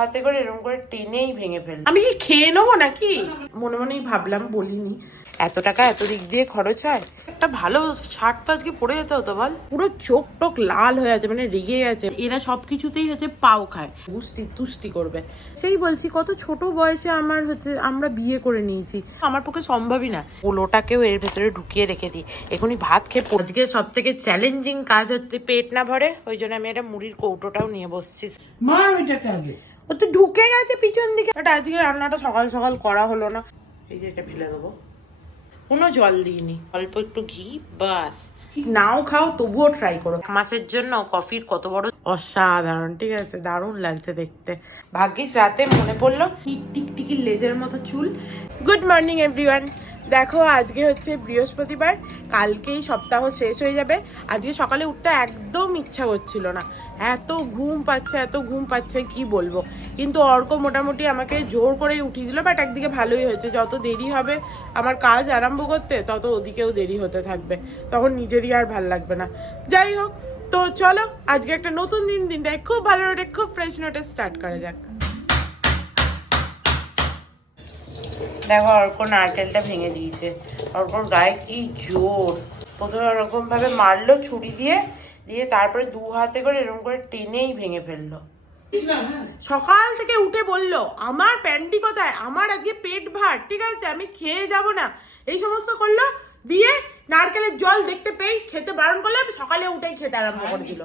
হাতে করে এরকম করে টেনেই ভেঙে ফেল। আমি কি খেয়ে নেবো নাকি? মনে মনেই ভাবলাম, বলিনি। এত টাকা এত দিক দিয়ে খরচ হয়, একটা ভালো শার্ট তো আজকে পরে যেতে হতো বল। পুরো চোখ টোক লাল হয়ে আছে, মানে রেগে গেছে। এরা সবকিছুতেই হচ্ছে পাও খায়, গুস্তি তুষ্টি করবে। সেই বলছি কত ছোট বয়সে আমার হচ্ছে আমরা বিয়ে করে নিয়েছি, আমার পক্ষে সম্ভবই না। পোলোটাকেও এর ভেতরে ঢুকিয়ে রেখে দিই, এখনই ভাত খেয়ে। আজকে সব থেকে চ্যালেঞ্জিং কাজ হচ্ছে পেট না ভরে, ওই জন্য আমি একটা মুড়ির কৌটোটাও নিয়ে বসছি। মার ওইটাকে আগে, ও তো ঢুকে গেছে পিছন দিকে। বাট আজকে রান্নাটা সকাল সকাল করা হলো না। এই যে এটা ফেলে দেবো, কোনো জল দিইনি, অল্প একটু ঘি বাস। নাও খাও তবুও ট্রাই করো। মাসের জন্য কফির কত বড় অসাধারণ, ঠিক আছে, দারুণ লাগছে দেখতে। ভাগ্যিস রাতে মনে পড়লো, টিকটিকি লেজের মতো চুল। Good morning everyone. দেখো আজকে হচ্ছে বৃহস্পতিবার, কালকেই সপ্তাহ শেষ হয়ে যাবে। আজকে সকালে উঠতে একদম ইচ্ছা করছিল না, এত ঘুম পাচ্ছে কি বলবো। কিন্তু অর্ক মোটামুটি আমাকে জোর করেই উঠিয়ে দিল। বাট একদিকে ভালোই হয়েছে, যত দেরি হবে আমার কাজ আরম্ভ করতে তত ওদিকেও দেরি হতে থাকবে, তখন নিজেরই আর ভাল লাগবে না। যাই হোক, তো চলো আজকে একটা নতুন দিনটাই খুব ভালো নোটে, খুব ফ্রেশ নোটে স্টার্ট করা যাক। দেখো অর্ক নারকেলটা ভেঙে দিয়েছে। অর্কর গায়ে কি জোর! প্রথমে ওরকম ভাবে মারলো ছুরি দিয়ে, তারপরে দু হাতে করে এরকম করে টেনেই ভেঙে ফেললো। সকাল থেকে উঠে বললো আমার প্যান্টি কোথায়, আমার আজকে পেট ভার, ঠিক আছে, আমি খেয়ে যাব না, এই সমস্ত করলো। দিয়ে নারকেলের জল দেখতে পেয়ে খেতে বারণ করলে, সকালে উঠেই খেতে আরম্ভ করে দিল।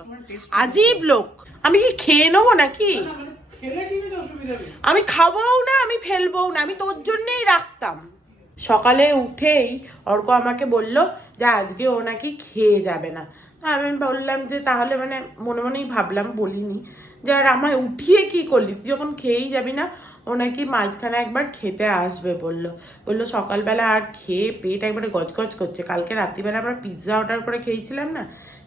আজীব লোক। আমি কি খেয়ে নেবো নাকি? আমি খাবোও না, আমি ফেলবোও না, আমি তোর জন্যই রাখতাম। সকালে উঠেই অর্ক আমাকে বলল যে আজকে ও নাকি খেয়ে যাবে না। আমি বললাম যে তাহলে, মানে মনে মনেই ভাবলাম, বলিনি যে আর আমায় উঠিয়ে কি করলি, তুই যখন খেয়েই যাবি না। ও নাকি মাঝখানে একবার খেতে আসবে বললো সকালবেলা আর খেয়ে পেট একবারে গজগজ করছে। কালকে রাত্রিবেলা আমরা পিৎজা অর্ডার করে খেয়েছিলাম না,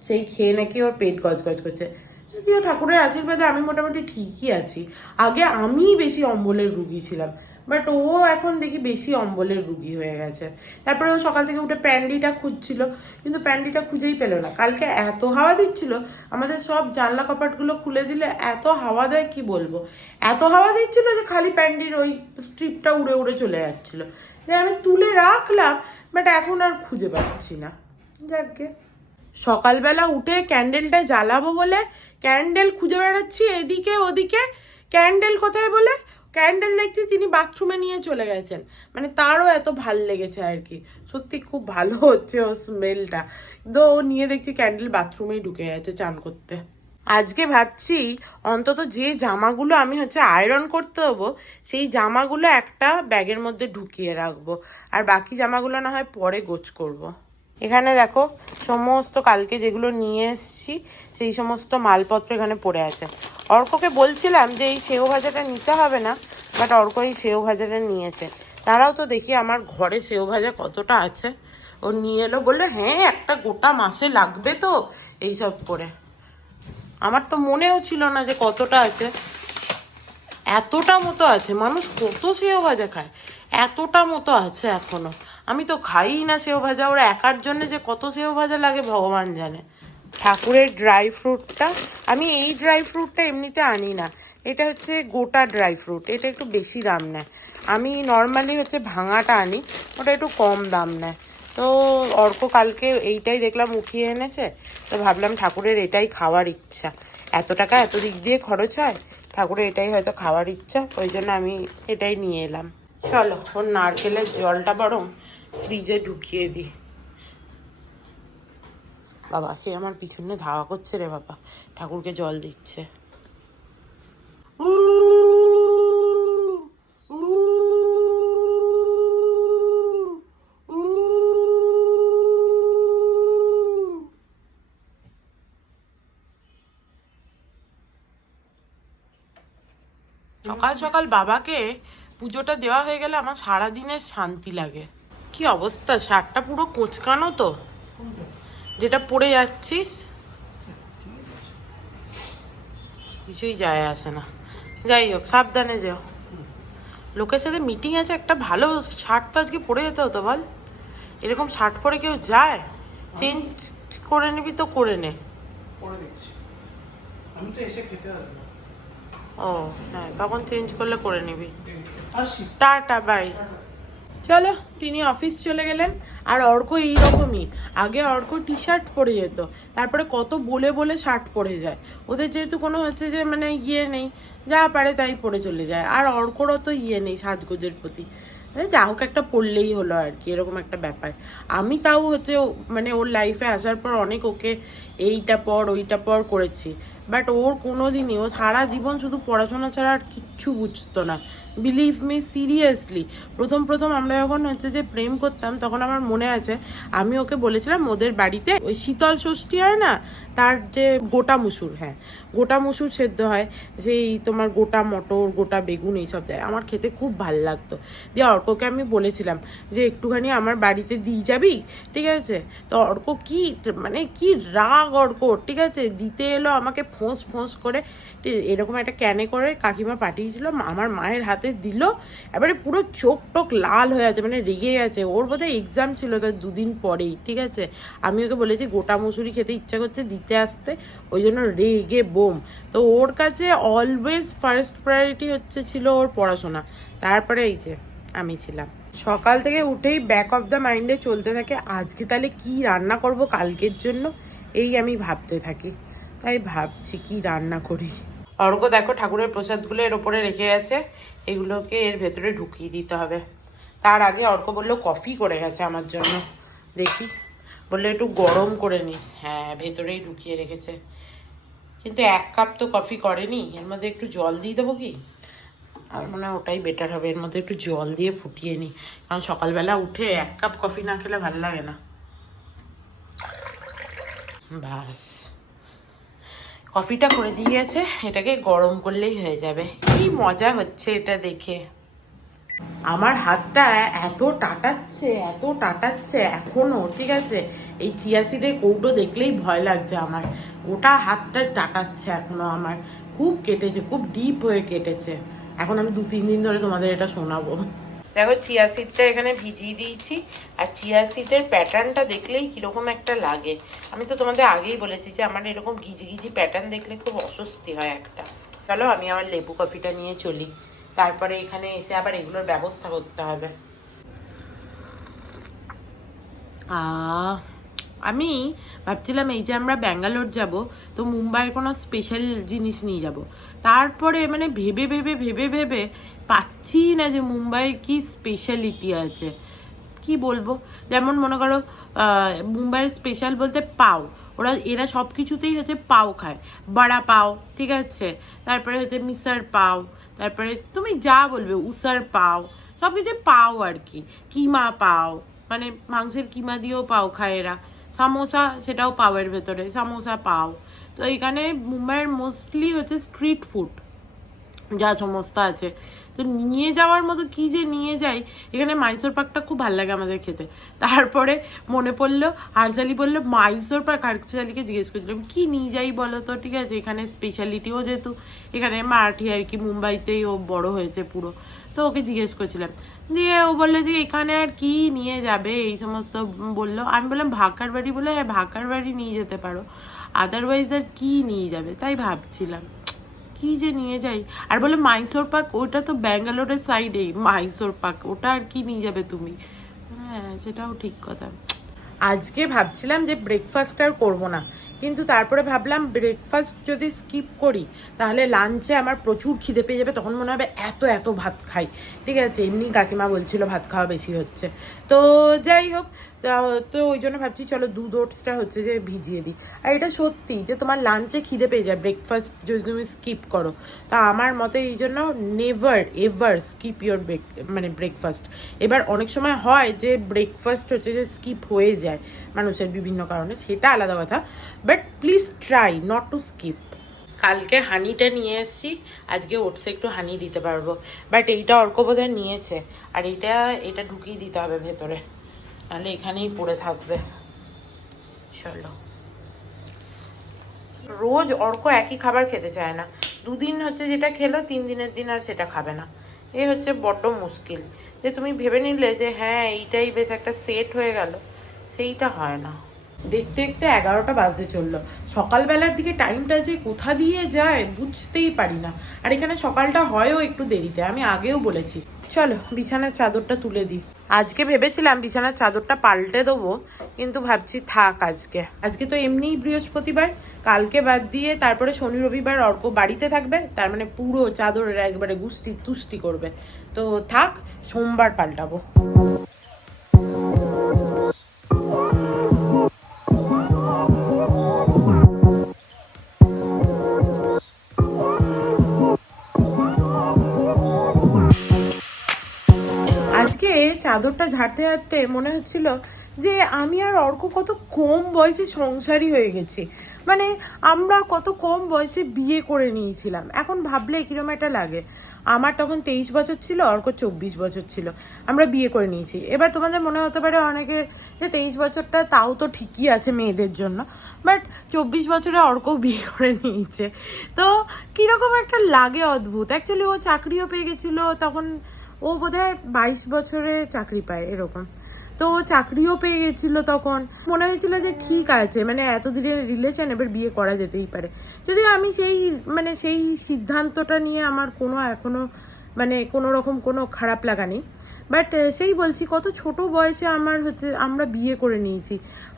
সেই খেয়ে নাকি ওর পেট গজগজ করছে। যদিও ঠাকুরের আশীর্বাদে আমি মোটামুটি ঠিকই আছি। আগে আমি বেশি অম্বলের রুগী ছিলাম, বাট ও এখন দেখি বেশি অম্বলের রুগী হয়ে গেছে। তারপরে ও সকাল থেকে উঠে প্যান্ডিটা খুঁজছিল, কিন্তু প্যান্ডিটা খুঁজেই পেলো না। কালকে এত হাওয়া দিচ্ছিল, আমাদের সব জানলা কপাটগুলো খুলে দিলে এত হাওয়া দেয় কি বলবো। এত হাওয়া দিচ্ছিল যে খালি প্যান্ডির ওই স্ট্রিপটা উড়ে উড়ে চলে যাচ্ছিল, যে আমি তুলে রাখলাম, বাট এখন আর খুঁজে পাচ্ছি না। যাকগে, সকালবেলা উঠে ক্যান্ডেলটা জ্বালাবো বলে ক্যান্ডেল খুঁজে বেড়াচ্ছি এদিকে ওদিকে। ক্যান্ডেল কোথায় বলে ক্যান্ডেল দেখছি তিনি বাথরুমে নিয়ে চলে গেছেন, মানে তারও এত ভাল লেগেছে আর কি। সত্যি খুব ভালো হচ্ছে ও স্মেলটা, কিন্তু ও নিয়ে দেখছি ক্যান্ডেল বাথরুমেই ঢুকে গেছে চান করতে। আজকে ভাবছি অন্তত যে জামাগুলো আমি হচ্ছে আয়রন করতে দেবো, সেই জামাগুলো একটা ব্যাগের মধ্যে ঢুকিয়ে রাখবো, আর বাকি জামাগুলো না হয় পরে গোছ করবো। এখানে দেখো সমস্ত কালকে যেগুলো নিয়ে এসছি সেই সমস্ত মালপত্র এখানে পড়ে আছে। অর্ককে বলছিলাম যে এই সেও ভাজাটা নিতে হবে না, বাট অর্ক এই সেও ভাজাটা নিয়েছে। তারাও তো দেখি আমার ঘরে সেও ভাজা কতটা আছে। ও নিয়ে এলো, বললো হ্যাঁ একটা গোটা মাসে লাগবে তো, এইসব করে। আমার তো মনেও ছিল না যে কতটা আছে, এতটা মতো আছে। মানুষ কত সেও ভাজা খায়, এতটা মতো আছে এখনো। আমি তো খাই না সেও ভাজা, ওরা একার জন্য যে কত সেও ভাজা লাগে ভগবান জানে। ঠাকুরের ড্রাই ফ্রুটটা, আমি এই ড্রাই ফ্রুটটা এমনিতে আনি না, এটা হচ্ছে গোটা ড্রাই ফ্রুট, এটা একটু বেশি দাম নেয়। আমি নর্মালি হচ্ছে ভাঙাটা আনি, ওটা একটু কম দাম নেয়। তো অর্ক কালকে এইটাই দেখলাম উঠিয়ে এনেছে, তো ভাবলাম ঠাকুরের এটাই খাওয়ার ইচ্ছা। এত টাকা এত দিক দিয়ে খরচ হয়, ঠাকুরের এটাই হয়তো খাওয়ার ইচ্ছা, ওই জন্য আমি এটাই নিয়ে এলাম। চলো ওর নারকেলের জলটা বরং ফ্রিজে ঢুকিয়ে দিই। বাবা সে আমার পিছনে ধাওয়া করছে রে বাবা, ঠাকুরকে জল দিচ্ছে। সকাল সকাল বাবাকে পুজোটা দেওয়া হয়ে গেলে আমার সারাদিনের শান্তি লাগে। কি অবস্থা, শার্টটা পুরো কোঁচকানো তো, যেটা পরে যাচ্ছিস কিছুই যায় আসে না। যাই হোক সাবধানে যেও, লোকের সাথে মিটিং আছে। একটা ভালো শার্ট তো আজকে পরে যেতে হতো বল, এরকম শার্ট পরে কেউ যায়? চেঞ্জ করে নিবি তো করে নে। আমি তো এসে খেতে আসবো। ও হ্যাঁ, তখন চেঞ্জ করলে করে নিবি। আসি। Tata bye. চলো, তিনি অফিস চলে গেলেন। আর অর্ক এইরকমই, আগে অর্ক টি শার্ট পরে যেত, তারপরে কত বলে বলে শার্ট পরে যায়। ওদের যেহেতু কোনো হচ্ছে যে মানে ইয়ে নেই, যা পারে তাই পরে চলে যায়। আর অর্করও তো ইয়ে নেই সাজগোজের প্রতি, যা হোক একটা পড়লেই হলো আর কি, এরকম একটা ব্যাপার। আমি তাও হচ্ছে মানে ওর লাইফে আসার পর অনেক ওকে এইটা পর ওইটা পর করেছি, বাট ওর কোনো দিনই, ও সারা জীবন শুধু পড়াশোনা ছাড়া আর কিচ্ছু বুঝতো না। Believe me, seriously. প্রথম প্রথম আমরা যখন হচ্ছে যে প্রেম করতাম, তখন আমার মনে আছে আমি ওকে বলেছিলাম ওদের বাড়িতে ওই শীতল ষষ্ঠী হয় না, তার যে গোটা মুসুর, হ্যাঁ গোটা মুসুর সেদ্ধ হয়, সেই তোমার গোটা মটর গোটা বেগুন এইসব দেয়, আমার খেতে খুব ভাল লাগতো। দিয়ে অর্ককে আমি বলেছিলাম যে একটুখানি আমার বাড়িতে দিয়ে যাবি, ঠিক আছে? তো অর্ক কি মানে কি রাগ অর্ক, ঠিক আছে, দিতে এলো আমাকে ফোঁস ফোঁস করে, এরকম একটা ক্যানে করে কাকিমা পাঠিয়েছিল, আমার মায়ের হাতে দিল। এবারে পুরো চোখ টোক লাল হয়ে আছে, মানে রেগে গেছে। ওর বোধহয় এক্সাম ছিল তার দুদিন পরেই, ঠিক আছে? আমি ওকে বলেছি গোটা মুসুরি খেতে ইচ্ছা করছে, দিতে আসতে, ওই জন্য রেগে বোম। তো ওর কাছে অলওয়েজ ফার্স্ট প্রায়োরিটি হচ্ছে ছিল ওর পড়াশোনা, তারপরে এই যে আমি ছিলাম। সকাল থেকে উঠেই ব্যাক অফ দ্য মাইন্ডে চলতে থাকে আজকে তাহলে কি রান্না করব কালকের জন্য, এই আমি ভাবতে থাকি। তাই ভাবছি কি রান্না করি। অর্ঘ দেখো ঠাকুরের প্রসাদগুলো এর ওপরে রেখে গেছে, এগুলোকে এর ভেতরে ঢুকিয়ে দিতে হবে। তার আগে অর্ঘ বললো কফি করে গেছে আমার জন্য, দেখি, বললো একটু গরম করে নিস। হ্যাঁ, ভেতরেই ঢুকিয়ে রেখেছে, কিন্তু 1 কাপ তো কফি করেনি, এর মধ্যে একটু জল দিয়ে দেবো কি? আর মনে হয় ওটাই বেটার হবে, এর মধ্যে একটু জল দিয়ে ফুটিয়ে নিই, কারণ সকালবেলা উঠে 1 কাপ কফি না খেলে ভালো লাগে না। বাস, কফিটা করে দিয়ে গেছে, এটাকে গরম করলেই হয়ে যাবে। কি মজা হচ্ছে এটা দেখে। আমার হাতটা এত টাটাচ্ছে এত টাটাচ্ছে এখনো, ঠিক আছে? এই চিয়া সিডের কৌটো দেখলেই ভয় লাগছে আমার, ওটা হাতটা টাটাচ্ছে এখনো আমার। খুব কেটেছে, খুব ডিপ হয়ে কেটেছে। এখন আমি 2-3 দিন ধরে তোমাদের এটা শোনাবো। দেখো চিয়া সিডটা এখানে ভিজিয়ে দিয়েছি, আর চিয়া সিডের প্যাটার্নটা দেখলেই কীরকম একটা লাগে। আমি তো তোমাদের আগেই বলেছি যে আমার এরকম ঘিজি ঘিজি প্যাটার্ন দেখলে খুব অস্বস্তি হয় একটা। চলো আমি আমার লেবু কফিটা নিয়ে চলি, তারপরে এখানে এসে আবার এগুলোর ব্যবস্থা করতে হবে। আমি ভাবছিলাম এই যে আমরা ব্যাঙ্গালোর যাব, তো মুম্বাইয়ের কোনো স্পেশাল জিনিস নিয়ে যাব। তারপরে মানে ভেবে ভেবে ভেবে ভেবে পাচ্ছি না যে মুম্বাইয়ের কি স্পেশালিটি আছে। কি বলবো, যেমন মনে করো মুম্বাইয়ের স্পেশাল বলতে পাও, এরা সব কিছুতেই হচ্ছে পাও খায়, বড়া পাও, ঠিক আছে, তারপরে হচ্ছে মিসার পাও, তারপরে তুমি যা বলবে উসার পাও, সব কিছু পাও আর কি। কিমা পাও, মানে মাংসের কিমা দিয়েও পাও খায় এরা। সামোসা, সেটাও পাওয়ের ভেতরে, সামোসা পাও। তো এখানে মুম্বাইয়ের মোস্টলি হচ্ছে স্ট্রিট ফুড যা সমস্ত আছে। তো নিয়ে যাওয়ার মতো কি যে নিয়ে যাই, এখানে মাইসোর পাকটা খুব ভালো লাগে আমাদের খেতে। তারপরে মনে পড়লো হারজালি বললো মাইসোর পাক, হারজালিকে জিজ্ঞেস করছিলাম কি নিয়ে যাই বলো তো, ঠিক আছে, এখানে স্পেশালিটিও যেহেতু এখানে মারাঠি আর কি, মুম্বাইতেই ও বড় হয়েছে পুরো, তো ওকে জিজ্ঞেস করছিলাম। দিয়ে ও বললো যে এখানে আর কি নিয়ে যাবে এই সমস্ত বললো। আমি বললাম ভাকার বাড়ি, বলে হ্যাঁ ভাকার বাড়ি নিয়ে যেতে পারো, আদারওয়াইজ আর কি নিয়ে যাবে, তাই ভাবছিলাম কি যে নিয়ে যাই। আর বলে মাইসোর পাক, ওটা তো ব্যাঙ্গালোরের সাইডেই মাইসোর পাক, ওটা আর কি নিয়ে যাবে তুমি। হ্যাঁ সেটাও ঠিক কথা। আজকে ভাবছিলাম যে ব্রেকফাস্ট আর করবো না, কিন্তু তারপরে ভাবলাম ব্রেকফাস্ট যদি স্কিপ করি তাহলে লাঞ্চে আমার প্রচুর খিদে পেয়ে যাবে, তখন মনে হবে এত এত ভাত খাই, ঠিক আছে? এমনি কাকিমা বলছিল ভাত খাওয়া বেশি হচ্ছে, তো যাই হোক, তো ওই জন্য ভাবছি চলো দুধ ওটসটা হচ্ছে যে ভিজিয়ে দিই। আর এটা সত্যি যে তোমার লাঞ্চে খিদে পেয়ে যায় ব্রেকফাস্ট যদি তুমি স্কিপ করো। তা আমার মতে এই জন্য নেভার এভার স্কিপ ইয়োর মানে ব্রেকফাস্ট। এবার অনেক সময় হয় যে ব্রেকফাস্ট হচ্ছে যে স্কিপ হয়ে যায় মানুষের বিভিন্ন কারণে, সেটা আলাদা কথা, but please try not to skip. কালকে হানিটা নিয়ে এসেছি, আজকে ওটসে একটু হানি দিতে পারবো, বাট এইটা অর্ক বোধহয় নিয়েছে, আর এটা ঢুকিয়ে দিতে হবে ভেতরে, নাহলে এখানেই পড়ে থাকবে। চলো, রোজ অর্ক একই খাবার খেতে চায় না, 2 দিন হচ্ছে যেটা খেলো 3 দিনের দিন আর সেটা খাবে না। এ হচ্ছে বড্ড মুশকিল, যে তুমি ভেবে নিলে যে হ্যাঁ এইটাই বেশ একটা সেট হয়ে গেল, সেইটা হয় না। দেখতে দেখতে 11টা বাজতে চললো। সকালবেলার দিকে টাইমটা যে কোথা দিয়ে যায় বুঝতেই পারি না। আর এখানে সকালটা হয়ও একটু দেরিতে, আমি আগেও বলেছি। চলো বিছানার চাদরটা তুলে দিই। আজকে ভেবেছিলাম বিছানার চাদরটা পাল্টে দেবো, কিন্তু ভাবছি থাক আজকে। আজকে তো এমনিই বৃহস্পতিবার, কালকে বাদ দিয়ে তারপরে শনি রবিবার অর্ক বাড়িতে থাকবে, তার মানে পুরো চাদরের একবারে গুস্তি তুষ্টি করবে। তো থাক, সোমবার পাল্টাবো। আজকে চাদরটা ঝাড়তে ঝাড়তে মনে হচ্ছিল যে আমি আর অর্ক কত কম বয়সে সংসারী হয়ে গেছি। মানে আমরা কত কম বয়সে বিয়ে করে নিয়েছিলাম, এখন ভাবলে কিরকম একটা লাগে। আমার তখন 23 বছর ছিল, অর্ক 24 বছর ছিল, আমরা বিয়ে করে নিয়েছি। এবার তোমাদের মনে হতে পারে অনেকে যে 23 বছরটা তাও তো ঠিকই আছে মেয়েদের জন্য, বাট 24 বছরে অর্ক বিয়ে করে নিয়েছে। তো কীরকম একটা লাগে অদ্ভুত। অ্যাকচুয়ালি ও চাকরিও পেয়ে গেছিলো তখন, ও বোধহয় 22 বছরে চাকরি পায় এরকম। তো চাকরিও পেয়ে গেছিলো তখন, মনে হয়েছিল যে ঠিক আছে, মানে এতদিনের রিলেশন, এবার বিয়ে করা যেতেই পারে। যদিও আমি সেই সিদ্ধান্তটা নিয়ে আমার কোনো এখনো মানে কোনো রকম কোনো খারাপ লাগা নেই। বাট সেই বলছি কত ছোট বয়সে আমরা বিয়ে করে নিয়েছি।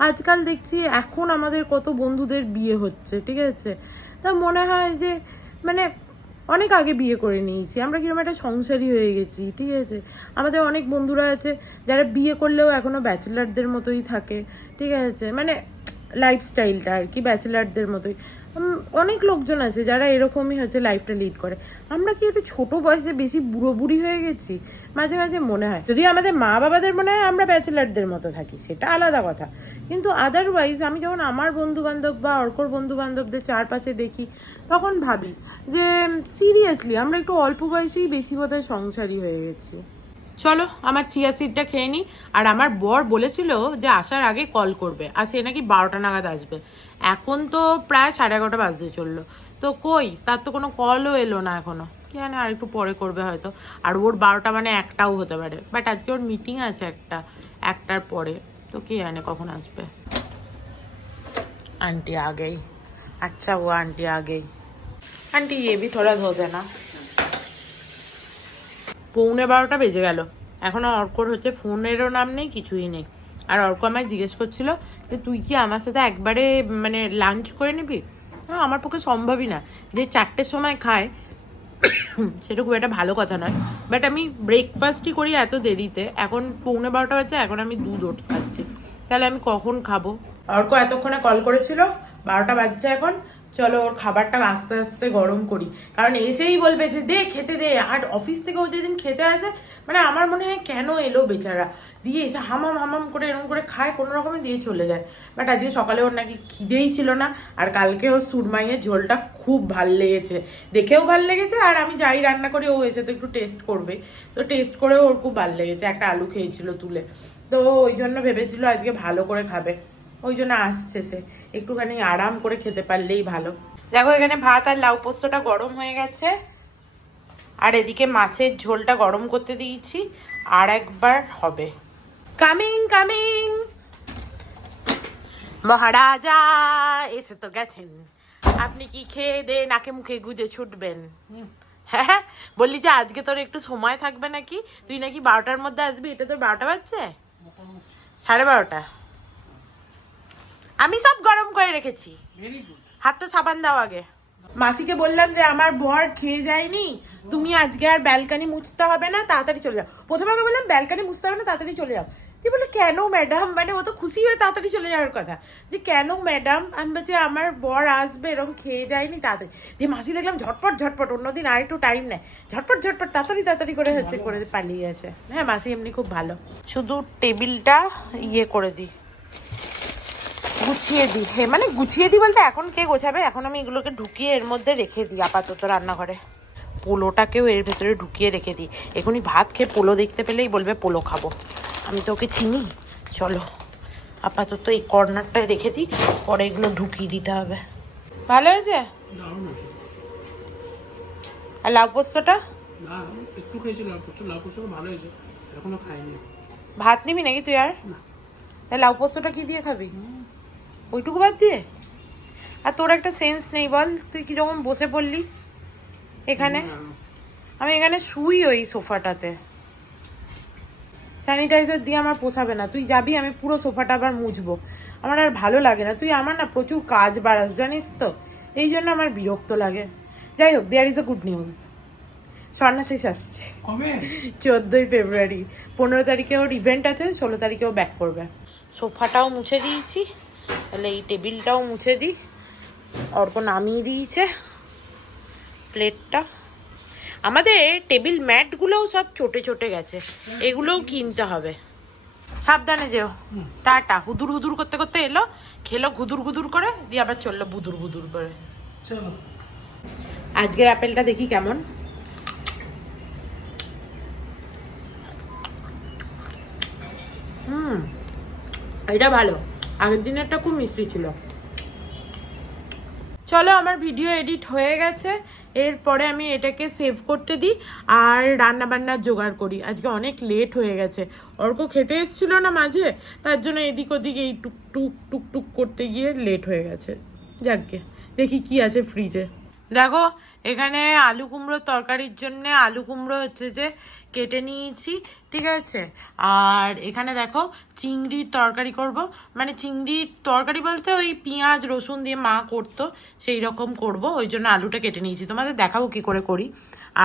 আজকাল দেখছি এখন আমাদের কত বন্ধুদের বিয়ে হচ্ছে, ঠিক আছে। তা মনে হয় যে মানে অনেক আগে বিয়ে করে নিয়েছি আমরা, কিরকম একটা সংসারী হয়ে গেছি, ঠিক আছে। আমাদের অনেক বন্ধুরা আছে যারা বিয়ে করলেও এখনও ব্যাচেলারদের মতোই থাকে, ঠিক আছে, মানে লাইফস্টাইলটা আর কি ব্যাচেলারদের মতোই। অনেক লোকজন আছে যারা এরকমই হচ্ছে লাইফটা লিড করে। আমরা কি একটু ছোট বয়সে বেশি বুড়ো বুড়ি হয়ে গেছি মাঝে মাঝে মনে হয়। যদি আমাদের মা বাবাদের মনে হয় আমরা ব্যাচেলারদের মতো থাকি, সেটা আলাদা কথা, কিন্তু আদারওয়াইজ আমি যখন আমার বন্ধু বান্ধব বা অর্কর বন্ধু বান্ধবদের চারপাশে দেখি তখন ভাবি যে সিরিয়াসলি আমরা একটু অল্প বয়সেই বেশি বোধহয় সংসারী হয়ে গেছি। চলো আমার চিয়া সিডটা খেয়ে নিই। আর আমার বর বলেছিল যে আসার আগে কল করবে, আর সে নাকি 12টা নাগাদ আসবে। এখন তো প্রায় 11:30 বাজতে চললো, তো কই তার তো কোনো কলও এলো না এখনো। কি জানে আর একটু পরে করবে হয়তো। আর ওর 12টা মানে 1টাও হতে পারে, বাট আজকে ওর মিটিং আছে 1টার পরে, তো কে জানে কখন আসবে। आंटी आ गई। अच्छा वो आंटी आ गई। आंटी ये भी थोड़ा धो देना। 11:45 বেজে গেল, এখনো অর্কর হচ্ছে ফোনেরও নাম নেই, কিছুই নেই। আর অর্ক আমায় জিজ্ঞেস করছিল যে তুই কি আমার সাথে একবারে মানে লাঞ্চ করে নিবি। হ্যাঁ, আমার পক্ষে সম্ভবই না, যে 4টের সময় খায় সেটা খুব একটা ভালো কথা নয়। বাট আমি ব্রেকফাস্টই করি এত দেরিতে, এখন 11:45 বাজছে, এখন আমি দুধ ওটস খাচ্ছি, তাহলে আমি কখন খাবো। অর্ক এতক্ষণে কল করেছিল, 12টা বাজছে এখন। চলো ওর খাবারটা আস্তে আস্তে গরম করি, কারণ এসেই বলবে যে দে খেতে দে। আর অফিস থেকে ও যেদিন খেতে আসে, মানে আমার মনে হয় কেন এলো বেচারা, দিয়ে এসে হামাম হামাম করে এরকম করে খায়, কোনো রকমে দিয়ে চলে যায়। বাট আজকে সকালে ওর নাকি খিদেই ছিল না। আর কালকে ওর সুরমাইয়ের ঝোলটা খুব ভাল লেগেছে, দেখেও ভাল লেগেছে। আর আমি যাই রান্না করি ও এসে তো একটু টেস্ট করবে, তো টেস্ট করেও ওর খুব ভাল লেগেছে। একটা আলু খেয়েছিল তুলে, তো ওই জন্য ভেবেছিল আজকে ভালো করে খাবে, ওই জন্য আসছে সে। একটুখানি আরাম করে খেতে পারলেই ভালো। দেখো এখানে ভাত আর লাউ পোস্তটা গরম হয়ে গেছে, আর এদিকে মাছের ঝোলটা গরম করতে দিয়েছি, আর একবার হবে। কামিং কামিং মহারাজা এসে তো গেছেন, আপনি কি খেয়ে দে নাকে মুখে গুজে ছুটবেন। হ্যাঁ, বললি যে আজকে তোর একটু সময় থাকবে নাকি, তুই নাকি 12টার মধ্যে আসবি। এটা তোর 12টা বাজছে, 12:30। আমি সব গরম করে রেখেছি, হাতটা সাবান দাও আগে। মাসিকে বললাম যে আমার বর খেয়ে যায়নি, তুমি আজকে আর ব্যালকানি মুছতে হবে না, তাড়াতাড়ি চলে যাও। প্রথমে আমি বললাম ব্যালকানি মুছতে হবে না, তাড়াতাড়ি চলে যাও। তুই বলে কেন ম্যাডাম, মানে ও তো খুশি হয়ে তাড়াতাড়ি চলে যাওয়ার কথা, যে কেন ম্যাডাম। আমি বলছি আমার বর আসবে, এরকম খেয়ে যায়নি তাড়াতাড়ি। দিয়ে মাসি দেখলাম ঝটপট ঝটপট, অন্যদিন আর একটু টাইম নেয়, ঝটপট ঝটপট তাড়াতাড়ি তাড়াতাড়ি করে হচ্ছে করে পালিয়ে গেছে। হ্যাঁ, মাসি এমনি খুব ভালো। শুধু টেবিলটা করে দিই, গুছিয়ে দিই। হ্যাঁ, মানে গুছিয়ে দিই বলতে এখন কে গোছাবে, এখন আমি এগুলোকে ঢুকিয়ে এর মধ্যে রেখে দিই আপাতত রান্নাঘরে। পোলোটাকেও এর ভেতরে ঢুকিয়ে রেখে দিই, এখনই ভাত খেয়ে পোলো দেখতে পেলেই বলবে পোলো খাবো। আমি তো ওকে চিনি। চলো আপাতত এই কর্নারটায় রেখে দিই, পরে এগুলো ঢুকিয়ে দিতে হবে। ভালো হয়েছে। আর লাউ পোস্তটা একটু খেয়েছি, লাউ পোস্ত ভালো হয়েছে, এখনো খাইনি। ভাত নিবি নাকি তুই আর? লাউ পোস্তটা কি দিয়ে খাবি? ওইটুকু বাদ দিয়ে? আর তোর একটা সেন্স নেই বল, তুই কি যখন বসে পড়লি এখানে, আমি এখানে শুই ওই সোফাটাতে, স্যানিটাইজার দিয়ে আমার পোষাবে না, তুই যাবি আমি পুরো সোফাটা আবার মুছবো, আমার আর ভালো লাগে না, তুই আমার না প্রচুর কাজ বাড়াস জানিস তো, এই জন্য আমার বিরক্ত লাগে। যাই হোক, there is a good news, স্বর্ণা শেষ আসছে কবে? 14ই ফেব্রুয়ারি, 15 তারিখে ওর ইভেন্ট আছে, 16 তারিখে ও ব্যাক করবে। সোফাটাও মুছে দিয়েছি, তাহলে এই টেবিলটাও মুছে দিই, অর্ক নামিয়ে দিয়েছে প্লেটটা। আমাদের টেবিল ম্যাটগুলোও সব চটে চটে গেছে, এগুলোও কিনতে হবে। সাবধানে যেও, টাটা। হুদুর হুদুর করতে করতে এলো, খেলো ঘুদুর ঘুদুর করে, দিয়ে আবার চললো বুদুর বুদুর করে। চলো। আজকের আপেলটা দেখি কেমন। এটা ভালো, আগের দিনেরটা খুব মিষ্টি ছিল। চলো, আমার ভিডিও এডিট হয়ে গেছে, এরপরে আমি এটাকে সেভ করতে দিই আর রান্না বান্নার জোগাড় করি। আজকে অনেক লেট হয়ে গেছে, অর্ক খেতে এসেছিল না মাঝে, তার জন্য এদিক ওদিক এই টুকটুক টুকটুক করতে গিয়ে লেট হয়ে গেছে। যাকগে, দেখি কি আছে ফ্রিজে। দেখো, এখানে আলু কুমড়োর তরকারির জন্য আলু কুমড়ো হচ্ছে যে কেটে নিয়েছি, ঠিক আছে। আর এখানে দেখো চিংড়ির তরকারি করব, মানে চিংড়ির তরকারি বলতে ওই পেঁয়াজ রসুন দিয়ে মা করতো সেই রকম করব, ওই জন্য আলুটা কেটে নিয়েছি, তোমাদের দেখাবো কি করে করি।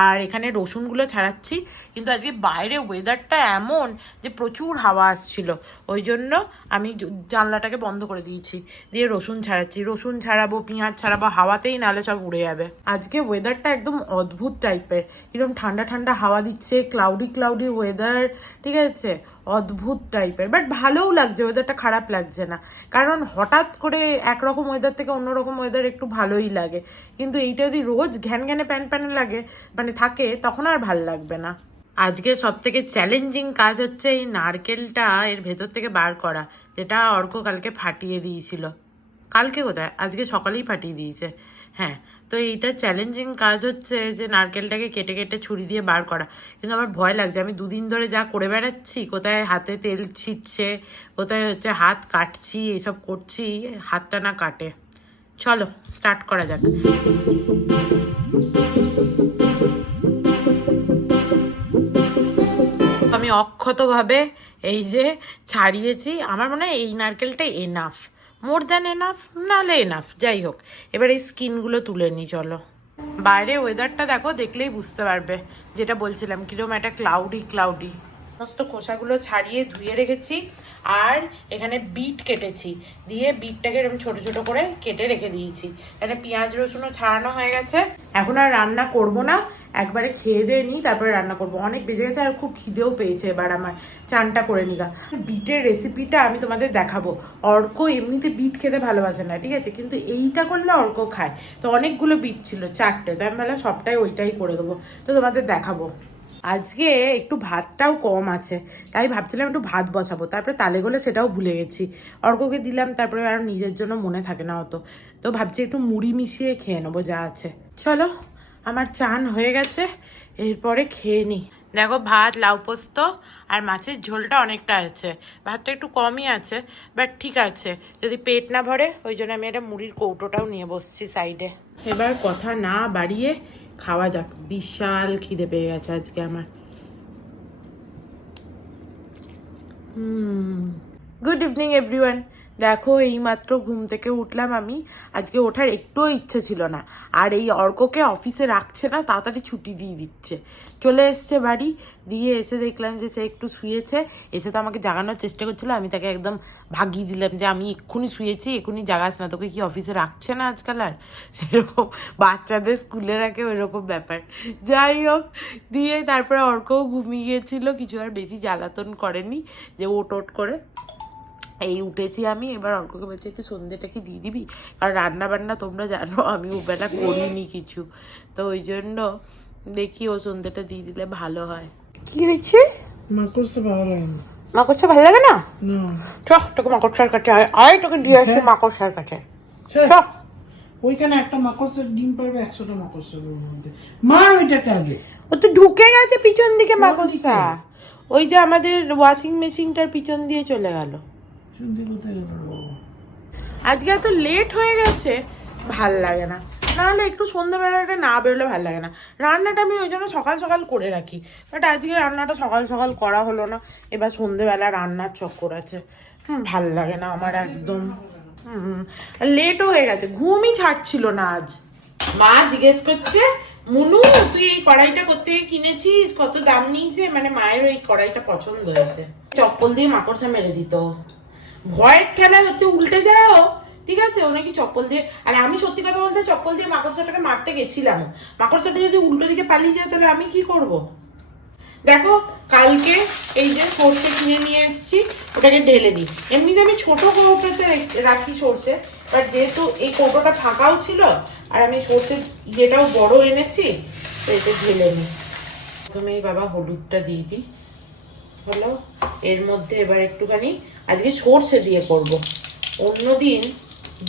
আর এখানে রসুনগুলো ছাড়াচ্ছি, কিন্তু আজকে বাইরে ওয়েদারটা এমন যে প্রচুর হাওয়া আসছিল, ওই জন্য আমি জানলাটাকে বন্ধ করে দিয়েছি, দিয়ে রসুন ছাড়াচ্ছি। রসুন ছাড়াবো, পেঁয়াজ ছাড়াবো, হাওয়াতেই নালে সব উড়ে যাবে। আজকে ওয়েদারটা একদম অদ্ভুত টাইপের, এরকম ঠান্ডা ঠান্ডা হাওয়া দিচ্ছে, ক্লাউডি ক্লাউডি ওয়েদার, ঠিক আছে, অদ্ভুত টাইপের, বাট ভালোও লাগছে, ওয়েদারটা খারাপ লাগছে না, কারণ হঠাৎ করে একরকম ওয়েদার থেকে অন্যরকম ওয়েদার একটু ভালোই লাগে, কিন্তু এইটা যদি রোজ ঘ্যান ঘ্যানে প্যান প্যানে লাগে মানে থাকে, তখন আর ভাল লাগবে না। আজকে সব থেকে চ্যালেঞ্জিং কাজ হচ্ছে এই নারকেলটা এর ভেতর থেকে বার করা, যেটা অর্ক কালকে ফাটিয়ে দিয়েছিল। কালকে কোথায়, আজকে সকালেই ফাটিয়ে দিয়েছে। হ্যাঁ, তো এইটা চ্যালেঞ্জিং কাজ হচ্ছে যে নারকেলটাকে কেটে কেটে ছুরি দিয়ে বার করা, কিন্তু আমার ভয় লাগছে, আমি দুদিন ধরে যা করে বেড়াচ্ছি, কোথায় হাতে তেল ছিটছে, কোথায় হচ্ছে হাত কাটছি, এসব করছি, হাতটা না কাটে। চলো স্টার্ট করা যাক। আমি অক্ষতভাবে এই যে ছাড়িয়েছি, আমার মনে হয় এই নারকেলটা এনাফ, মোর দ্যান এনাফ, নাহলে এনাফ, যাই হোক। এবার এই স্কিনগুলো তুলে নিই, চলো। বাইরে ওয়েদারটা দেখো, দেখলেই বুঝতে পারবে, যেটা বলছিলাম কিরকম একটা ক্লাউডি ক্লাউডি। সমস্ত খোসাগুলো ছাড়িয়ে ধুয়ে রেখেছি, আর এখানে বিট কেটেছি, দিয়ে বিটটাকে এরকম ছোট ছোট করে কেটে রেখে দিয়েছি। এখানে পেঁয়াজ রসুনও ছাড়ানো হয়ে গেছে, এখন আর রান্না করব না, একবারে খেয়ে দিয়ে নিই, তারপরে রান্না করব, অনেক বেজে গেছে আর খুব খিদেও পেয়েছে, এবার আমার চানটা করে নিগা। বিটের রেসিপিটা আমি তোমাদের দেখাবো। অর্ক এমনিতে বিট খেতে ভালোবাসে না, ঠিক আছে, কিন্তু এইটা করলে অর্ক খায়, তো অনেকগুলো বিট ছিল, 4টে, তো আমি ভাবলাম সবটাই ওইটাই করে দেবো, তো তোমাদের দেখাবো। আজকে একটু ভাতটাও কম আছে, তাই ভাবছিলাম একটু ভাত বসাবো, তারপরে তালে গলে সেটাও ভুলে গেছি, অর্ককে দিলাম, তারপরে আর নিজের জন্য মনে থাকে না অত, তো ভাবছি একটু মুড়ি মিশিয়ে খেয়ে নেবো যা আছে। চলো, আমার চান হয়ে গেছে, এরপরে খেয়ে নিই। দেখো, ভাত, লাউ পোস্ত আর মাছের ঝোলটা অনেকটা আছে, ভাতটা একটু কমই আছে, বাট ঠিক আছে, যদি পেট না ভরে, ওই জন্য আমি একটা মুড়ির কৌটোটাও নিয়ে বসছি সাইডে। এবার কথা না বাড়িয়ে খাওয়া যাক, বিশাল খিদে পেয়ে গেছে আজকে আমার। Good evening everyone. দেখো, এইমাত্র ঘুম থেকে উঠলাম আমি, আজকে ওঠার একটুও ইচ্ছে ছিল না, আর এই অর্ককে অফিসে রাখছে না, তাড়াতাড়ি ছুটি দিয়ে দিচ্ছে, চলে এসছে বাড়ি, দিয়ে এসে দেখলাম যে সে একটু শুয়েছে, এসে তো আমাকে জাগানোর চেষ্টা করছিল, আমি তাকে একদম ভাগিয়ে দিলাম যে আমি এক্ষুনি শুয়েছি, এক্ষুনি জাগাস না, তোকে কি অফিসে রাখছে না আজকাল আর, সেরকম বাচ্চাদের স্কুলে রাখে ওই রকম ব্যাপার। যাই হোক, দিয়ে তারপরে অর্কও ঘুমিয়ে গিয়েছিল, কিছু আর বেশি জ্বালাতন করেনি, যে ওট করে এই উঠেছি আমি। এবার অর্ককে বলছি একটু সন্ধ্যেটা কি দিয়ে দিবি, কারণ রান্না বান্না তোমরা জানো আমি ওবেলা করিনি কিছু, তো ওই জন্য দেখি ও সন্ধ্যেটা দিয়ে দিলে ভালো হয়। কি হয়েছে? মাকড়সা ভালো লাগে না। মাকড়সা ভালো লাগে না? না, চ তোকে মাকড়সার কাছে আয়, তোকে দিয়ে আসছি মাকড়সার কাছে, চ। ওইখানে একটা মাকড়সার ডিম পারবে 100টা মাকড়সার মধ্যে, মার ওইটাকে আগে। ও তো ঢুকে গেছে পিছন দিকে মাকড়সা, ওই যে আমাদের ওয়াশিং মেশিনটার পিছন দিয়ে চলে গেল। আজকে এত লেট হয়ে গেছে, ভাল লাগে না। নাহলে একটু সন্ধ্যাবেলাটা না বেরোলে ভাল লাগে না। রান্নাটা আমি ওই জন্য সকাল সকাল করে রাখি, বাট আজকে রান্নাটা সকাল সকাল করা হলো না। এবার সন্ধ্যেবেলা রান্নার চক্কর আছে, ভাল লাগে না আমার একদম। লেটও হয়ে গেছে, ঘুমই ছাড়ছিল না আজ। মা জিজ্ঞেস করছে, মুনু তুই এই কড়াইটা কোত্থেকে কিনেছিস, কত দাম নিয়েছে? মানে মায়ের ওই কড়াইটা পছন্দ হয়েছে। চপ্পল দিয়ে মাকড়সা মেরে দিত, ভয়ের ঠেলায় হচ্ছে উল্টে যায় ও, ঠিক আছে? ও নাকি চপ্পল দিয়ে, আর আমি সত্যি কথা বলতে চপ্পল দিয়ে মাকড়সাটাকে মারতে গেছিলাম। মাকড়সাটা যদি উল্টো দিকে পালিয়ে যায় তাহলে আমি কি করব? দেখো কালকে এই যে সর্ষে কিনে নিয়ে এসেছি, ওটাকে ঢেলে নিই। এমনিতে আমি ছোট কৌটোতে রাখি সর্ষে, বাট যেহেতু এই কৌটোটা ফাঁকাও ছিল আর আমি সর্ষে ইয়েটাও বড় এনেছি, তো এতে ঢেলে নিই। প্রথমে এই বাবা হলুদটা দিয়ে দিই, হলো। এর মধ্যে এবার একটুখানি, আজকে সর্ষে দিয়ে করব, অন্যদিন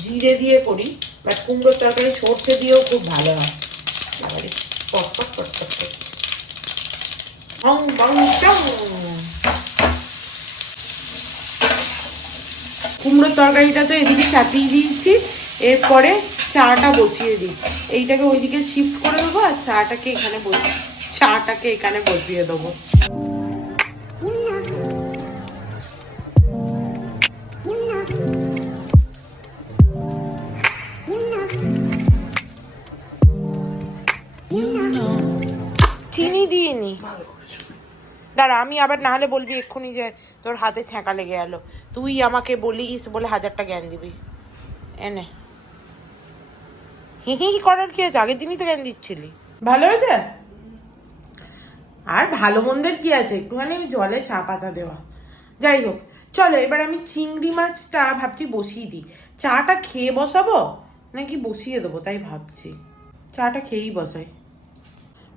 জিরে দিয়ে করি, বাট কুমড়োর তরকারি সর্ষে দিয়েও খুব ভালো হয়। এবারে পটপট পটপট করছি। কুমড়োর তরকারিটা তো এদিকে চাপিয়ে দিয়েছি, এরপরে চাটা বসিয়ে দিই। এইটাকে ওইদিকে শিফট করে দেবো আর চাটাকে এখানে বসিয়ে দেবো। চিনি দিইনি, দাঁড়া আমি আবার না হলে বলবি এক্ষুনি যে তোর হাতে ছ্যাঁকা লেগে গেল। তুই আমাকে বলিস বলে 1000টা জ্ঞান দিবি। এনে হি হি করার কি আছে, আগের দিনই তো জ্ঞান দিচ্ছিলি। ভালো হয়েছে? আর ভালো মন্দের কি আছে, একটুখানি জলে চা পাতা দেওয়া। যাই হোক, চলো এবার আমি চিংড়ি মাছটা ভাবছি বসিয়ে দিই। চাটা খেয়ে বসাবো নাকি বসিয়ে দেবো তাই ভাবছি। চাটা খেয়েই বসাই।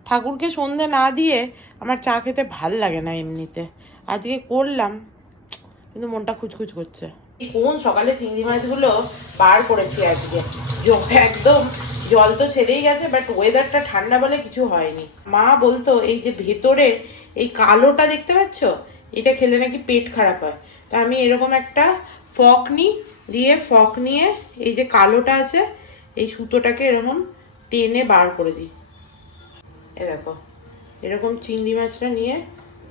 ঠাকুরকে সন্ধে না দিয়ে আমার চা খেতে ভাল লাগে না এমনিতে, আজকে করলাম কিন্তু মনটা খুচখুচ করছে। কোন সকালে চিংড়ি মাছগুলো বার করেছি আজকে, একদম জল তো ছেড়েই গেছে, বাট ওয়েদারটা ঠান্ডা বলে কিছু হয়নি। মা বলতো এই যে ভেতরে এই কালোটা দেখতে পাচ্ছ, এটা খেলে নাকি পেট খারাপ হয়। তা আমি এরকম একটা ফক নিয়ে এই যে কালোটা আছে এই সুতোটাকে এরকম টেনে বার করে দিই। এ দেখো এরকম চিংড়ি মাছটা নিয়ে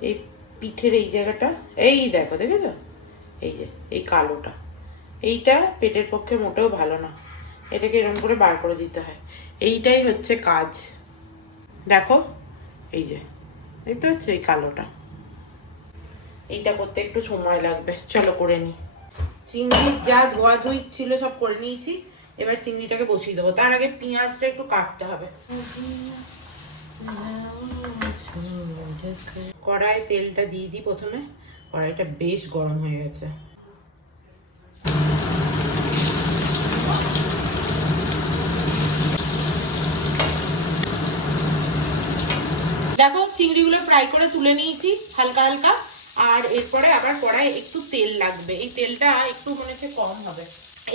এই পিঠের এই জায়গাটা, এই দেখো দেখেছো, এই যে এই কালোটা, এইটা পেটের পক্ষে মোটেও ভালো না, এটাকে এরকম করে বার করে দিতে হয়। এইটাই হচ্ছে কাজ। দেখো এই যে দেখতে পাচ্ছ এই কালোটা, এইটা করতে একটু সময় লাগবে। চলো করে নিই। চিংড়ির যা ধোয়া ধুই ছিল সব করে নিয়েছি, এবার চিংড়িটাকে বসিয়ে দেবো। তার আগে পেঁয়াজটা একটু কাটতে হবে। কড়াই তেলটা দিয়ে দিই প্রথমে, কড়াইটা বেশ গরম হয়ে গেছে। দেখো চিংড়িগুলো ফ্রাই করে তুলে নিয়েছি হালকা হালকা, আর এরপরে আবার কড়াই একটু তেল লাগবে। এই তেলটা একটু মনে হচ্ছে কম হবে,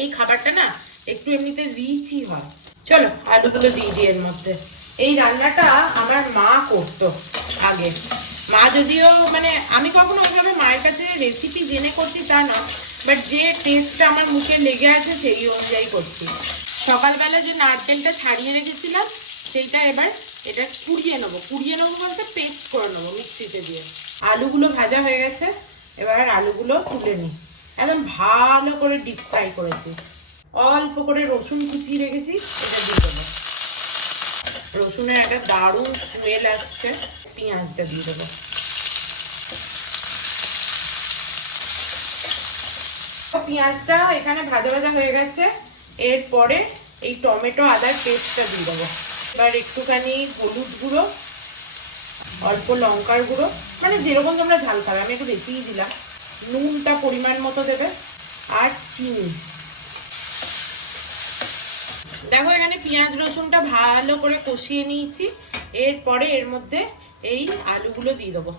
এই খাবারটা না একটু এমনিতে রিচই হয়। চলো আলুগুলো দিয়ে দিই এর মধ্যে। এই রান্নাটা আমার মা করতো আগে। মা যদিও মানে আমি কখনো ওইভাবে মায়ের কাছে রেসিপি জেনে করছি তা না, বাট যে টেস্টটা আমার মুখে লেগে আছে সেই অনুযায়ী করছি। সকালবেলা যে নারকেলটা ছাড়িয়ে রেখেছিলাম সেইটা এবার এটা কুড়িয়ে নেবো বলতে পেস্ট করে নেবো মিক্সিতে দিয়ে। আলুগুলো ভাজা হয়ে গেছে, এবার আলুগুলো তুলে নিই। একদম ভালো করে ডিপ ফ্রাই করেছি। অল্প করে রসুন কুচিয়ে রেখেছি, এটা দিয়ে দেবো। রসুনের একটা দারুণ স্মেল আসছে। পেঁয়াজটা দিয়ে দেবো। পেঁয়াজটা এখানে ভাজা ভাজা হয়ে গেছে, এরপরে এই টমেটো আদার পেস্টটা দিয়ে দেবো। এবার একটুখানি হলুদ গুঁড়ো, অল্প লঙ্কার গুঁড়ো, মানে যেরকম তোমরা ঝাল খাবে, আমি একটু বেশিই দিলাম। নুনটা পরিমাণ মতো দেবে, আর চিনি। দেখো এখানে পেঁয়াজ রসুনটা ভালো করে কষিয়ে নিয়েছি, এরপরে এর মধ্যে এই আলুগুলো দিয়ে দেবো।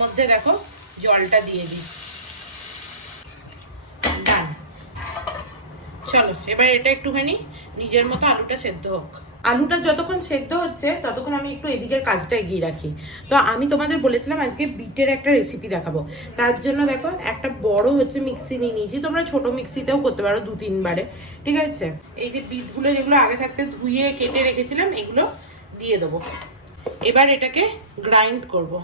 মধ্যে দেখো জলটা দিয়ে দিই। ডান। চলো এবার এটা একটুখানি নিজের মতো আলুটা সেদ্ধ হোক। আলুটা যতক্ষণ সেদ্ধ হচ্ছে ততক্ষণ আমি একটু এদিকের কাজটা এগিয়ে রাখি। তো আমি তোমাদের বলেছিলাম আজকে বিটের একটা রেসিপি দেখাবো। তার জন্য দেখো একটা বড় হচ্ছে মিক্সি নিয়ে নিয়েছি, তোমরা ছোট মিক্সিতেও করতে পারো 2-3 বারে, ঠিক আছে। এই যে বিটগুলো যেগুলো আগে থাকতে ধুয়ে কেটে রেখেছিলাম এগুলো দিয়ে দেবো। এবার এটাকে গ্রাইন্ড করব।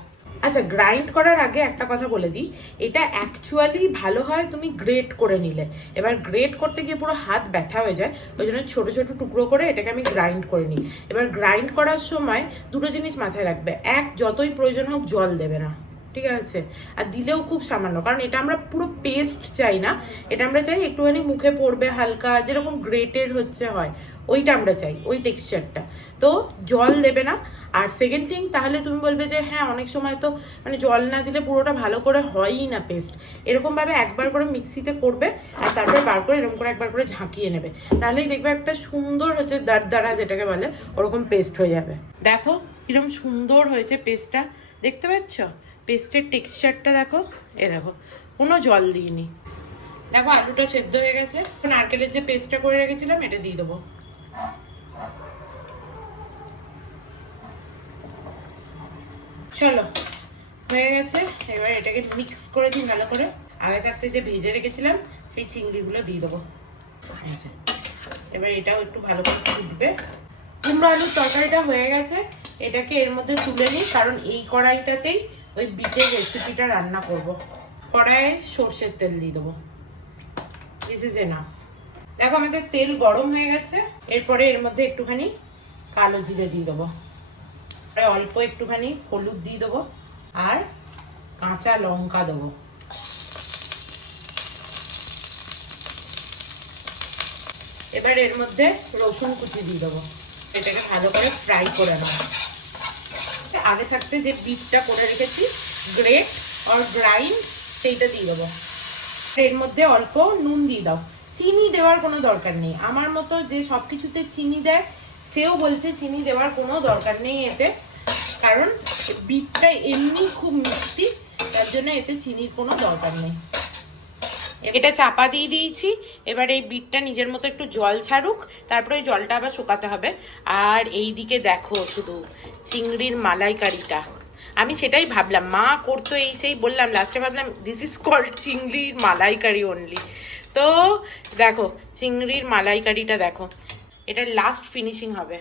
আচ্ছা, গ্রাইন্ড করার আগে একটা কথা বলে দিই, এটা অ্যাকচুয়ালি ভালো হয় তুমি গ্রেট করে নিলে। এবার গ্রেট করতে গিয়ে পুরো হাত ব্যথা হয়ে যায়, ওই জন্য ছোটো ছোটো টুকরো করে এটাকে আমি গ্রাইন্ড করে নিই। এবার গ্রাইন্ড করার সময় দুটো জিনিস মাথায় রাখবে, এক, যতই প্রয়োজন হোক জল দেবে না, ঠিক আছে। আর দিলেও খুব সামান্য, কারণ এটা আমরা পুরো পেস্ট চাই না, এটা আমরা চাই একটুখানি মুখে পড়বে হালকা, যেরকম গ্রেটের হচ্ছে হয় ওইটা আমরা চাই, ওই টেক্সচারটা। তো জল দেবে না। আর সেকেন্ড থিং, তাহলে তুমি বলবে যে হ্যাঁ অনেক সময় তো মানে জল না দিলে পুরোটা ভালো করে হয়ই না পেস্ট। এরকমভাবে একবার করে মিক্সিতে করবে আর তারপর বার করে এরকম করে একবার করে ঝাঁকিয়ে নেবে, তাহলেই দেখবে একটা সুন্দর হচ্ছে দাঁড়া যেটাকে বলে ওরকম পেস্ট হয়ে যাবে। দেখো কিরকম সুন্দর হয়েছে পেস্টটা, দেখতে পাচ্ছ পেস্টের টেক্সচারটা দেখো, এ দেখো কোনো জল দিইনি। দেখো আলুটা সেদ্ধ হয়ে গেছে, নারকেলের যে পেস্টটা করে রেখেছিলাম এটা দিয়ে দেবো। চলো হয়ে গেছে, এবার এটাকে মিক্স করে দিই ভালো করে। আগে থাকতে যে ভেজে রেখেছিলাম সেই চিংড়িগুলো দিয়ে দেবো। এবার এটাও একটু ভালো করে ফুটবে। কুমড়ো আলুর তরকারিটা হয়ে গেছে, এটাকে এর মধ্যে তুলে নিই, কারণ এই কড়াইটাতেই ওই বিটের রেসিপিটা রান্না করব। কড়াইয়ে সর্ষের তেল দিয়ে দেবো, দিস ইজ এনাফ। দেখো আমাদের তেল গরম হয়ে গেছে, এরপরে এর মধ্যে একটুখানি কালো জিরে দিয়ে দেবো, অল্প একটুখানি হলুদ দিয়ে দেবো আর কাঁচা লঙ্কা দেবো। এবার এর মধ্যে রসুন কুচি দিয়ে দেবো, এটাকে ভালো করে ফ্রাই করে নেব। আগে থাকতে যে বিটটা করে রেখেছি গ্রেট আর গ্রাইন্ড সেইটা দিয়ে দেবো। এর মধ্যে অল্প নুন দিয়ে দাও, চিনি দেওয়ার কোনো দরকার নেই। আমার মতো যে সব কিছুতে চিনি দেয় সেও বলছে চিনি দেওয়ার কোনো দরকার নেই এতে, কারণ বিটটা এমনি খুব মিষ্টি, তার জন্য এতে চিনির কোনো দরকার নেই। এটা চাপা দিয়ে দিয়েছি, এবার এই বিটটা নিজের মতো একটু জল ছাড়ুক, তারপরে ওই জলটা আবার শুকাতে হবে। আর এই দিকে দেখো শুধু চিংড়ির মালাইকারিটা, আমি সেটাই ভাবলাম, মা করতো এই সেই বললাম, লাস্টে ভাবলাম দিস ইজ কল্ড চিংড়ির মালাইকারি অনলি। তো দেখো চিংড়ির মালাইকারিটা দেখো, এটা লাস্ট ফিনিশিং হবে।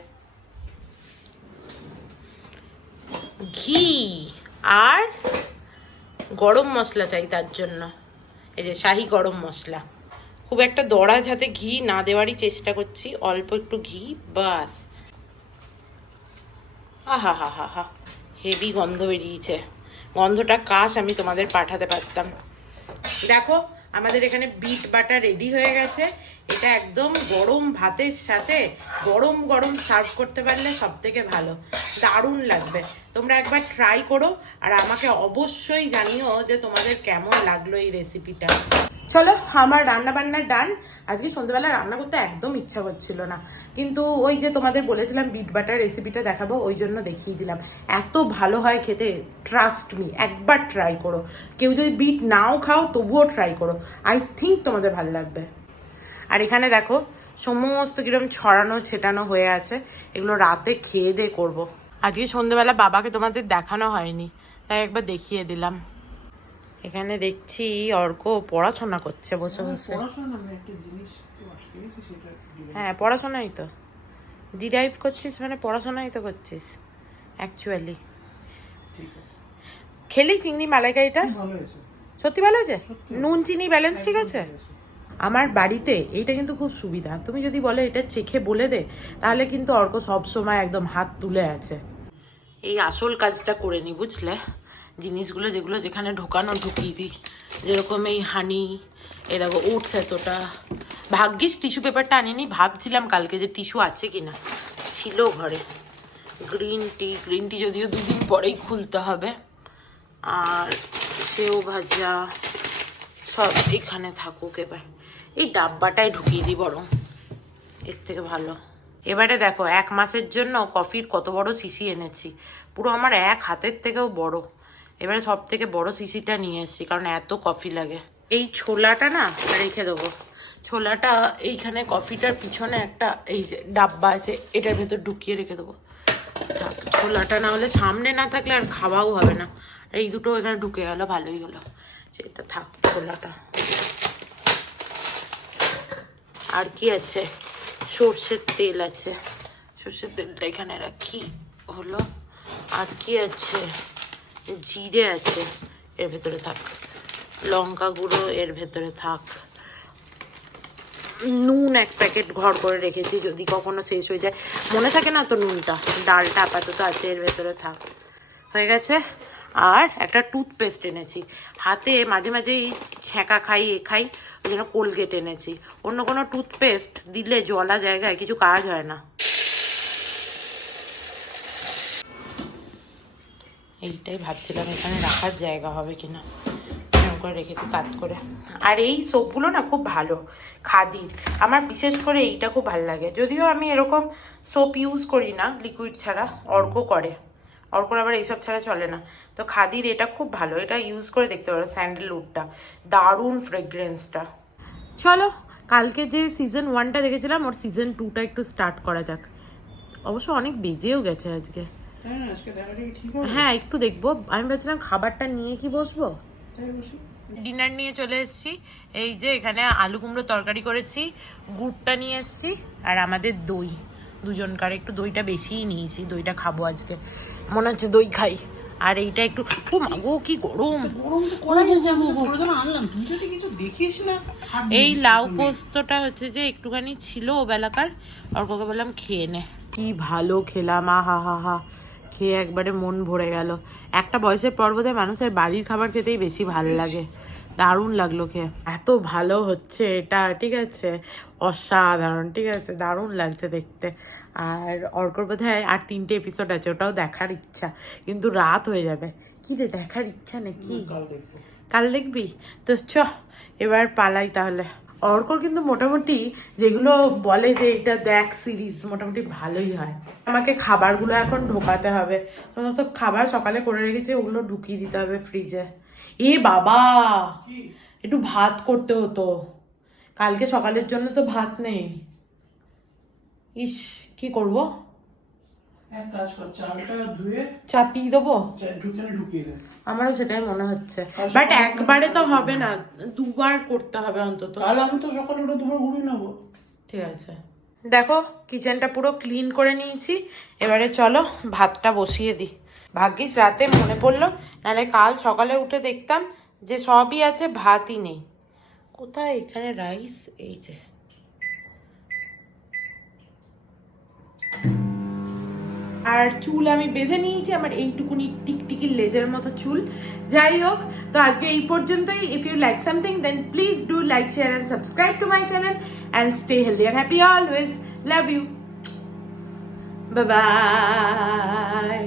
ঘি আর গরম মশলা চাই তার জন্য, এই যে শাহি গরম মশলা। খুব একটা দড়া যাতে ঘি না দেওয়ারই চেষ্টা করছি, অল্প একটু ঘি বাস। আহা হা হা হা, হেভি গন্ধ বেরিয়েছে, গন্ধটা কাশ আমি তোমাদের পাঠাতে পারতাম। দেখো আমাদের এখানে বিট বাটা রেডি হয়ে গেছে, এটা একদম গরম ভাতের সাথে গরম গরম সার্ভ করতে পারলে সব থেকে ভালো, দারুণ লাগবে। তোমরা একবার ট্রাই করো আর আমাকে অবশ্যই জানিও যে তোমাদের কেমন লাগলো এই রেসিপিটা। চলো আমার রান্না বান্না ডান। আজকে সন্ধ্যেবেলা রান্না করতে একদম ইচ্ছা করছিল না, কিন্তু ওই যে তোমাদের বলেছিলাম বিট বাটার রেসিপিটা দেখাবো, ওই জন্য দেখিয়ে দিলাম। এত ভালো হয় খেতে, ট্রাস্ট মি, একবার ট্রাই করো। কেউ যদি বিট নাও খাও তবুও ট্রাই করো, আই থিঙ্ক তোমাদের ভালো লাগবে। আর এখানে দেখো সমস্ত কিরকম ছড়ানো ছেটানো হয়ে আছে, এগুলো রাতে খেয়ে দিয়ে করবো। আজকে সন্ধ্যেবেলা বাবাকে তোমাদের দেখানো হয়নি, তাই একবার দেখিয়ে দিলাম। এখানে দেখছি অর্ক পড়াশোনা করছে বসে বসে। হ্যাঁ পড়াশোনাই তো, ডিরাইভ করছিস মানে পড়াশোনাই তো করছিস অ্যাকচুয়ালি। খেলি চিংড়ি মালাইকারিটা সত্যি ভালো হয়েছে, নুন চিনি ব্যালেন্স ঠিক আছে। আমার বাড়িতে এইটা কিন্তু খুব সুবিধা, তুমি যদি বলে এটা চেখে বলে দে তাহলে কিন্তু অর্ক সবসময় একদম হাত তুলে আছে। এই আসল কাজটা করে নি বুঝলে, জিনিসগুলো যেগুলো যেখানে ঢোকানো ঢুকিয়ে দিই, যেরকম এই হানি, এ দেখো ওটস এতটা। ভাগ্যিস টিস্যু পেপারটা আনিনি, ভাবছিলাম কালকে যে টিস্যু আছে কিনা, ছিল ঘরে। গ্রিন টি যদিও 2 দিন পরেই খুলতে হবে। আর সেও ভাজা সব এখানে থাকুক, এবার এই ডাব্বাটায় ঢুকিয়ে দিই বরং, এর থেকে ভালো। এবারে দেখো 1 মাসের জন্য কফির কত বড় শিশি এনেছি, পুরো আমার 1 হাতের থেকেও বড়। এবারে সব থেকে বড় শিশিটা নিয়ে এসেছি, কারণ এত কফি লাগে। এই ছোলাটা না রেখে দেবো, ছোলাটা এইখানে কফিটার পিছনে একটা এই যে ডাব্বা আছে, এটার ভেতর ঢুকিয়ে রেখে দেবো। থাক, ছোলাটা না হলে সামনে না থাকলে আর খাওয়াও হবে না। এই দুটো এখানে ঢুকে গেল, ভালোই হলো। সেটা থাক, ছোলাটা। আর কি আছে, সর্ষের তেল আছে, সর্ষের তেলটা এখানে রাখি, হলো। আর কি আছে, জিরে আছে, এর ভেতরে থাক। লঙ্কা গুঁড়ো এর ভেতরে থাক। নুন এক প্যাকেট ঘর করে রেখেছি, যদি কখনো শেষ হয়ে যায়, মনে থাকে না তো নুনটা। ডালটা আপাতত আছে, এর ভেতরে থাক। হয়ে গেছে। আর একটা টুথপেস্ট এনেছি, হাতে মাঝে মাঝেই ছ্যাঁকা খাই, এ খাই, ওই জন্য কোলগেট এনেছি। অন্য কোনো টুথপেস্ট দিলে জলা জায়গায় কিছু কাজ হয় না। এইটাই ভাবছিলাম এখানে রাখার জায়গা হবে কিনা, করে রেখেছি কাজ করে। আর এই সোপগুলো না খুব ভালো, খাদির। আমার বিশেষ করে এইটা খুব ভালো লাগে, যদিও আমি এরকম সোপ ইউজ করি না লিকুইড ছাড়া, অর্ক করে, অর্কর আবার এইসব ছাড়া চলে না। তো খাদির এটা খুব ভালো, এটা ইউজ করে দেখতে পারো। স্যান্ডেলউডটা দারুণ, ফ্রেগরেন্সটা। চলো, কালকে যে সিজন 1টা দেখেছিলাম, ওর সিজন 2টা একটু স্টার্ট করা যাক। অবশ্য অনেক বেজেও গেছে আজকে। হ্যাঁ, একটু দেখবো। আমি ভাবছিলাম খাবারটা নিয়ে কি বসবো। ডিনার নিয়ে চলে এসেছি। এই যে এখানে আলু কুমড়ো তরকারি করেছি, গুড়টা নিয়ে এসেছি, আর আমাদের দই। দুজনকার একটু দইটা বেশিই নিয়েছি, দইটা খাবো আজকে, মনে হচ্ছে দই খাই। আর এইটা একটু, ও মাগো কি গরম। এই লাউ পোস্তটা হচ্ছে যে একটুখানি ছিল ও বেলাকার, অর্ককে বললাম খেয়ে নে। কি ভালো খেলাম, আহা হা হা, খেয়ে একবারে মন ভরে গেল। একটা বয়সের পর বোধহয় মানুষের বাড়ির খাবার খেতেই বেশি ভালো লাগে। দারুণ লাগলো খেয়ে, এত ভালো হচ্ছে এটা, ঠিক আছে, অসাধারণ, ঠিক আছে, দারুণ লাগছে দেখতে। আর অর্কর বোধহয় আর 3টে এপিসোড আছে, ওটাও দেখার ইচ্ছা, কিন্তু রাত হয়ে যাবে। কি রে, দেখার ইচ্ছা নাকি? কাল দেখবি তো, চ এবার পালাই তাহলে। অর্কর কিন্তু মোটামুটি যেগুলো বলে যে এটা দেখ সিরিজ, মোটামুটি ভালোই হয়। আমাকে খাবারগুলো এখন ঢোকাতে হবে, সমস্ত খাবার সকালে করে রেখেছি, ওগুলো ঢুকিয়ে দিতে হবে ফ্রিজে। এ বাবা, একটু ভাত করতে হতো, কালকে সকালের জন্য তো ভাত নেই। ইস, কি করব? এক কাজ কর, চালটা ধুয়ে চাপিয়ে দেবো। ঢুকিয়ে দে। আমারও সেটাই মনে হচ্ছে, বাট একবারে তো হবে না, দুবার করতে হবে অন্তত। তাহলে আমি তো সকালে ওটা দুবার ঘুরিয়ে নেবো। ঠিক আছে। দেখো কিচেনটা পুরো ক্লিন করে নিয়েছি, এবারে চলো ভাতটা বসিয়ে দিই। ভাগ্যিস রাতে মনে পড়লো, নাহলে কাল সকালে উঠে দেখতাম যে সবই আছে, ভাতই নেই। কোথায় এখানে রাইস, এই যে। আর চুল আমি বেঁধে নিয়েছি, আমার এইটুকুনি টিকটিকি লেজের মতো চুল। যাই হোক, তো আজকে এই পর্যন্তই। If you like something then please do like, share and subscribe to my channel and stay healthy and happy always. Love you, bye by.